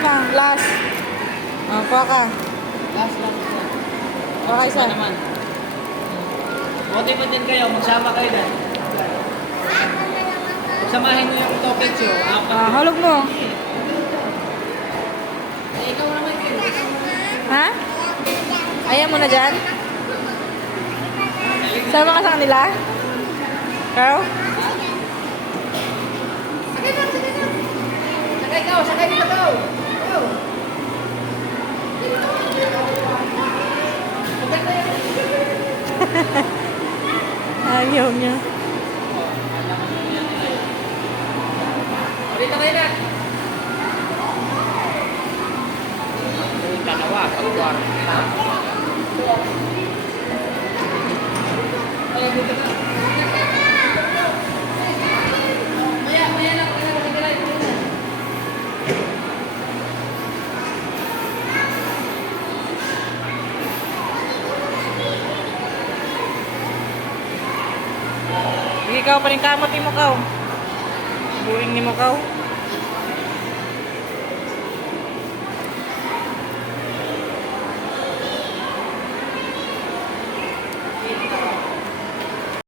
na. Last. Kuha ka. Last. Kuha ka isa. Naman. Buti pa din kayo, magsama kayo na. Samahin mo yung toketsu. Hulog mo. Ikaw naman kayo. Ha? Ayaw mo na dyan? Sama ka sa kanila? Ikaw? Sakay dito daw. Ayaw niya. Dito kayo na. Dalawa, kaluwar. Ayan, dito na. Maya lang. Sige, ikaw pa rin kamot ni mo, kaw. Buring ni mo, kaw.